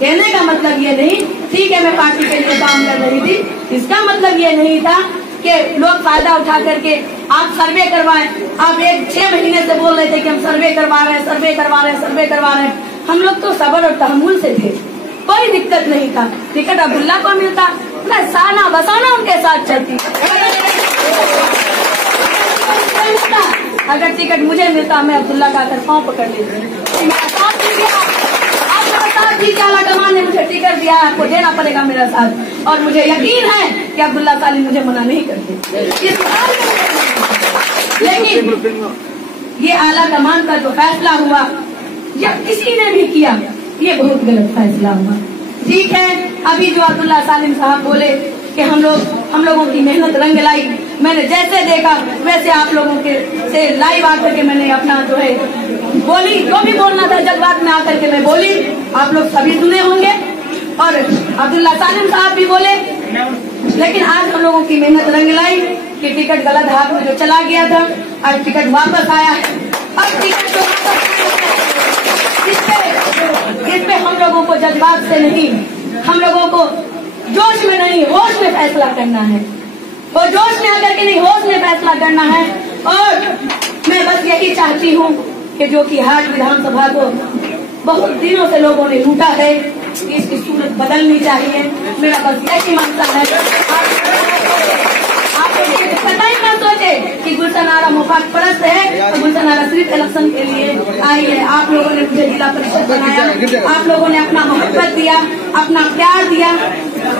कहने का मतलब ये नहीं, ठीक है मैं पार्टी के लिए काम कर रही थी, इसका मतलब ये नहीं था कि लोग फायदा उठा करके आप सर्वे करवाएं। आप 6 महीने से बोल रहे थे कि हम सर्वे करवा रहे हैं, सर्वे करवा रहे हैं, सर्वे करवा रहे हैं। हम लोग तो सब्र और तहम्मुल से थे, कोई दिक्कत नहीं था। टिकट अब्दुल्ला को मिलता, मैं साना बसाना उनके साथ चलती। अगर टिकट मुझे मिलता मैं अब्दुल्ला का आकर पाँव पकड़ लेती। आला कमान ने मुझे टिकट दिया, आपको देना पड़ेगा मेरा साथ। और मुझे यकीन है कि अब्दुल्ला सालिम मुझे मना नहीं करते। लेकिन ये आला कमान का जो फैसला हुआ या किसी ने भी किया, ये बहुत गलत फैसला हुआ। ठीक है, अभी जो अब्दुल्ला सालिम साहब बोले कि हम लोगों की मेहनत रंग लाई, मैंने जैसे देखा वैसे आप लोगों के से लाइव आकर के मैंने अपना जो है बोली, जो भी बोलना था जज्बात में आकर के मैं बोली। आप लोग सभी सुने होंगे और अब्दुल्ला सालिम साहब भी बोले। लेकिन आज हम लोगों की मेहनत रंग लाई कि टिकट गलत हाथ में जो चला गया था, आज टिकट वापस आया है। अब टिकट इसपे हम लोगों को जज्बात से नहीं, हम लोगों को जोश में नहीं होश में फैसला करना है। और जोश में आकर के नहीं, होश में फैसला करना है। और मैं बस यही चाहती हूँ कि जो कि हाट विधानसभा को बहुत दिनों से लोगों ने लूटा है, इसकी सूरत बदलनी चाहिए। मेरा बस यही मंशा है। आप पता ही मत सोचे कि गुलशन आरा मुफाक परस्त है, तो गुलशन आरा सिर्फ इलेक्शन के लिए आई है। आप लोगों ने मुझे जिला परिषद बनाया, आप लोगों ने अपना मोहब्बत दिया, अपना प्यार दिया।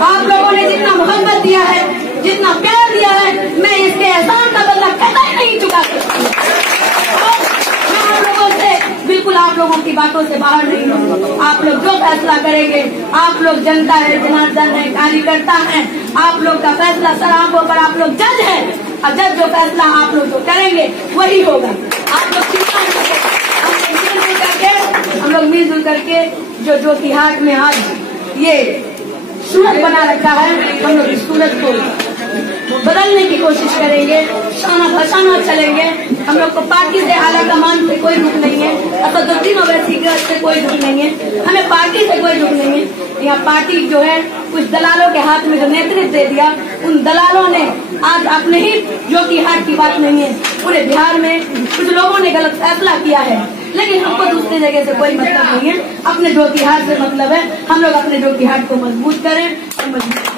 आप लोगों ने जितना मोहब्बत दिया है, जितना प्यार दिया है, मैं इसके एहसान का बदला कतई नहीं चुका सकती। बिल्कुल आप लोगों की बातों से बाहर नहीं हूँ। आप लोग जो फैसला करेंगे, आप लोग जनता है, जनार्दन है, कार्यकर्ता है, आप लोग का फैसला सर आंखों पर, आप लोग जज है। और जज जो फैसला आप लोग जो करेंगे वही होगा। आप लोग चिंता हम लोग मिलजुल करके जो कि हाट में आज ये सूरत बना रखा है, हम लोग इस सूरत को बदलने की कोशिश करेंगे, शाना फसाना चलेंगे। हम लोग को पार्टी से, आला कमान से कोई दुख नहीं है, असदुद्दीन ओवैसी से कोई दुख नहीं है, हमें पार्टी से कोई दुख नहीं है। यहाँ पार्टी जो है कुछ दलालों के हाथ में जो नेतृत्व दे दिया, उन दलालों ने आज अपने ही जो की हाट की बात नहीं है, पूरे बिहार में कुछ लोगों ने गलत फैसला किया है। लेकिन हमको दूसरी जगह से कोई मतलब नहीं है, अपने जो की हाट से मतलब है। हम लोग अपने जो की हाट को मजबूत करें और मजबूत